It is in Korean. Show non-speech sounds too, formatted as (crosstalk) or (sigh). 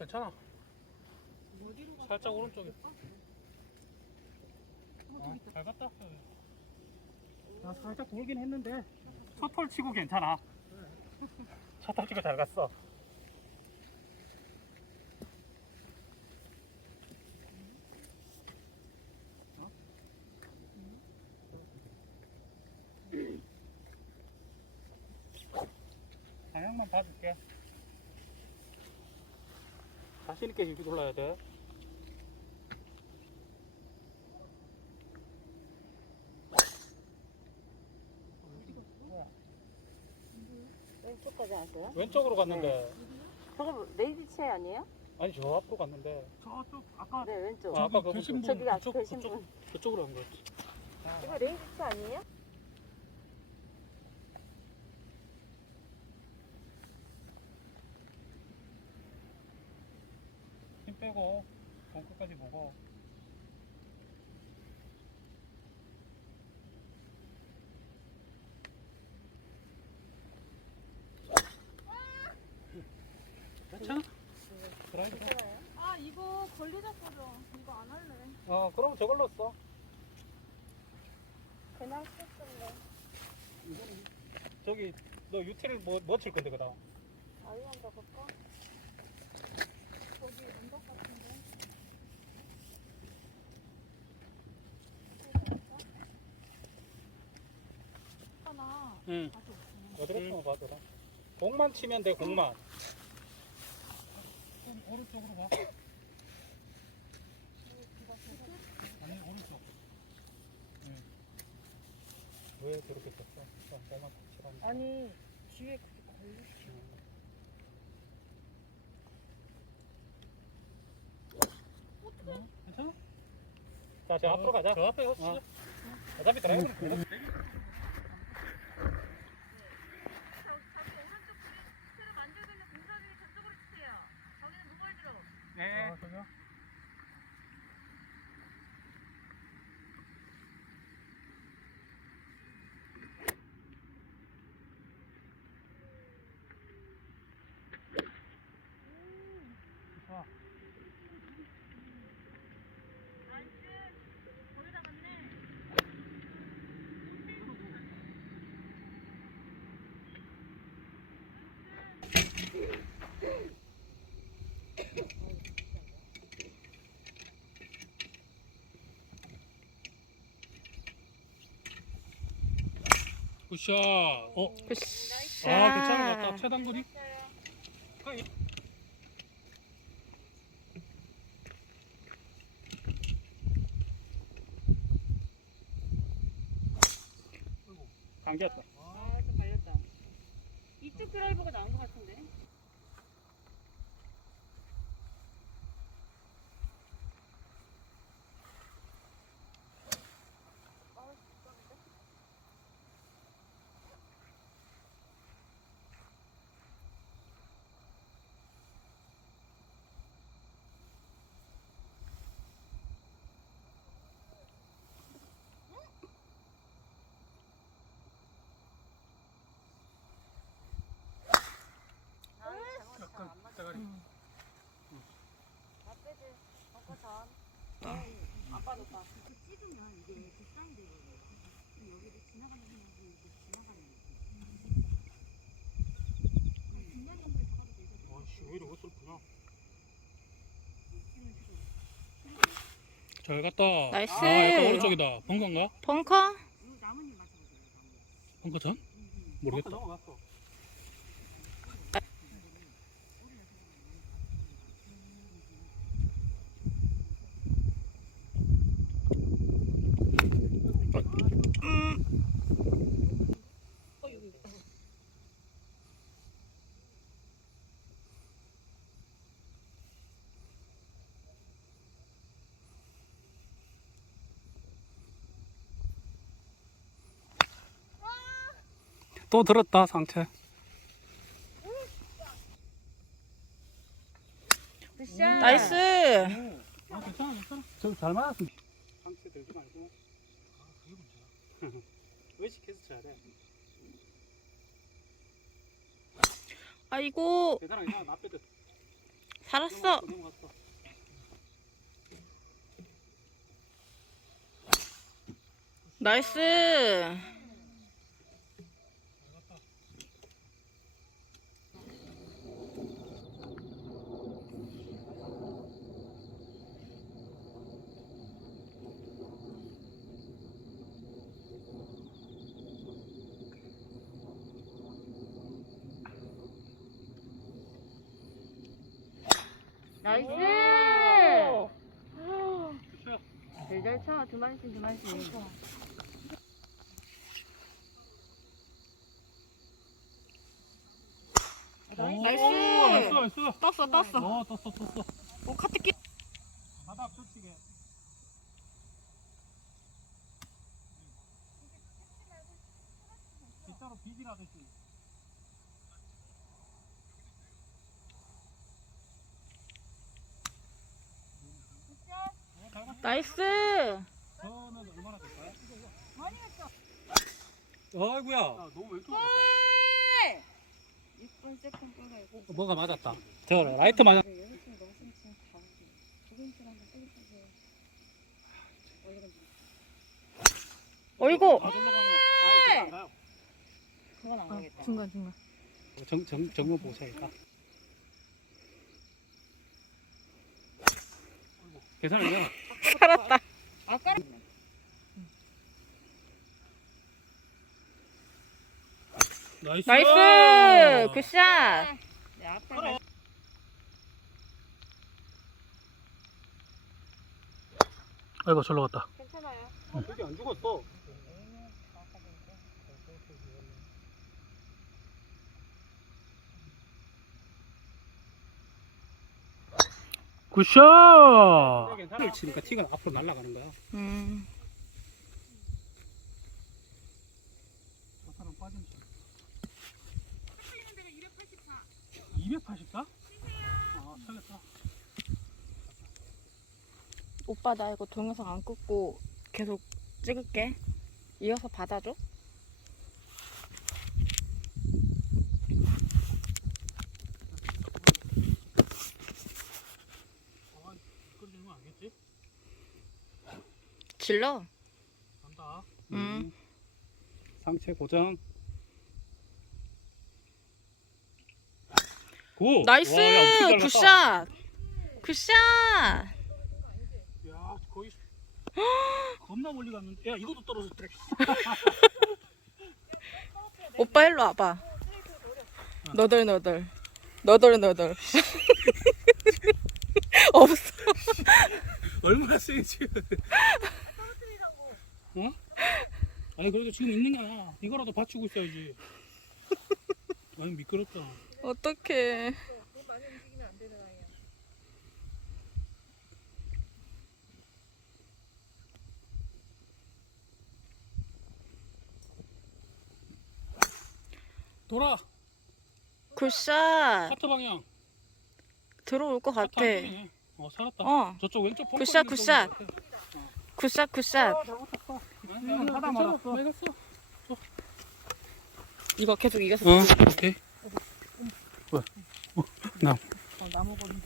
괜찮아. 어디로 갔다? 살짝 오른쪽에. 어, 어. 잘 갔다. 나 살짝 돌긴 했는데 첫홀 치고 괜찮아. 첫홀 치고 잘 갔어. 방향만 봐줄게. 자신 있게 이렇게 올라야 돼. 왼쪽까지 하세요? 왼쪽으로 갔는데 저거 레이디 채 아니에요? 아니 저 앞으로 갔는데 저쪽 아까 네 왼쪽. 아, 아까 그 계신 분, 저기가 그쪽, 계신 그쪽. 분. 그쪽으로 간 거지. 이거 레이디 채 아니에요? 빼고 벙커까지 보고 괜찮아? 드라이브 아 이거 걸리자거죠. 이거 안 할래. 어 그럼 저걸로 써 그냥 썼던데. 저기 너 유티를 뭐, 뭐칠 건데 그 다음 아이언 더 볼까? 거기 언덕 같은데. 하나 응. 어디로 봐더라 공만 치면 돼 공만 좀 오른쪽으로 봐 아니 오른쪽 응. 왜 저렇게 쳤어? 어, 공만 치라니까 아니 뒤에 그게 걸리. 괜찮아? 자, 저 앞으로 가자. 저 앞에 치자. 어차피 드라이브는 그래. 자기 오른쪽 그릇을 만들고 있는 공사들이 저쪽으로 주세요. 거기는 무벌 들어. 네. 아, 그죠? 갔네. 굿샷. 어? 아, 괜찮은 것 같다. 최단거리. 감겼다. 아, 좀 걸렸다. 이쪽 드라이버가 나은 것 같은데. 전. 찍으면 이게 여기를 지나가는 생각이 이렇게 지나가는 잡아도. 아씨, 어설프나. 잘 갔다. 나이스. 아, 약간 오른쪽이다. 벙커인가? 벙커? 나뭇잎 맞춰보세요. 벙커 전? 모르겠다. 넘어갔어. 또 들었다 상체. 나이스. 아 괜찮아 괜찮아. 저잘 맞았어. 상체 들지 말고. 아 그게 문제야. 의식해서 쳐야 돼. 아이고. 대단하 나 살았어. 넘어갔어. 나이스. 나이스. 잘잘 쳐. 두 마리씩 두 마리씩. 나이스. 오, 나이스, 나이스. 떴어, 떴어. 어, 떴어, 떴어. 오, 카트 끼. 바닥 쫓치게. 진짜로 비비라듯이. 어, 잘 갔어. 나이스. 저는 얼마나 될까요? 많이 했어. 아이고야. 너무 왼쪽 갔다. 6번 세컨 끌어이고. 뭐가 맞았다. 저 라이트 맞았. 여기 한번. 원래 근데 어이구. 아, 절로. 아, 절로 안 가요. 그건 안 가겠다. 중간, 중간. 정, 정, 정면 보세요. 계산을요? 살았다. 아까 나이스! 나이스. 굿샷. 아이고, 절로 갔다. 괜찮아요. 아, 저기 안 죽었어. 굿샷! 을 치니까 티가 앞으로 날아가는 거야. 음. 저 사람 빠진 284? 아, 살렸다. 오빠 나 이거 동영상 안 끊고 계속 찍을게. 이어서 받아줘. 아, 끌리는 거 아니겠지? 질러. 간다. 음. 상체 고정. 고! 나이스. 와, 야. 굿샷. 굿샷. 야, 거의 겁나 멀리 갔는데. 야, 이것도 떨어졌더래. (laughs) 오빠 일로 와봐. 너덜 너덜. 너덜 너덜. (laughs) 없어. 얼마나 세게 지금. 어? 아니, 그래도 지금 있는 게 아니야. 이거라도 받치고 있어야지. 아니, 미끄럽다. 어떡해. 돌아! 굿샷. 카트 방향. 들어올 것 카트 같아. 어, 살았다. 어. 저쪽 왼쪽 펑크 굿샷, 있는 굿샷. 쪽인 것 같아. 굿샷 굿샷. 하다 말았어. 왜 갔어? 이거 계속 이겨서. 어, 오케이. 왜? 어, 나. 나무 거는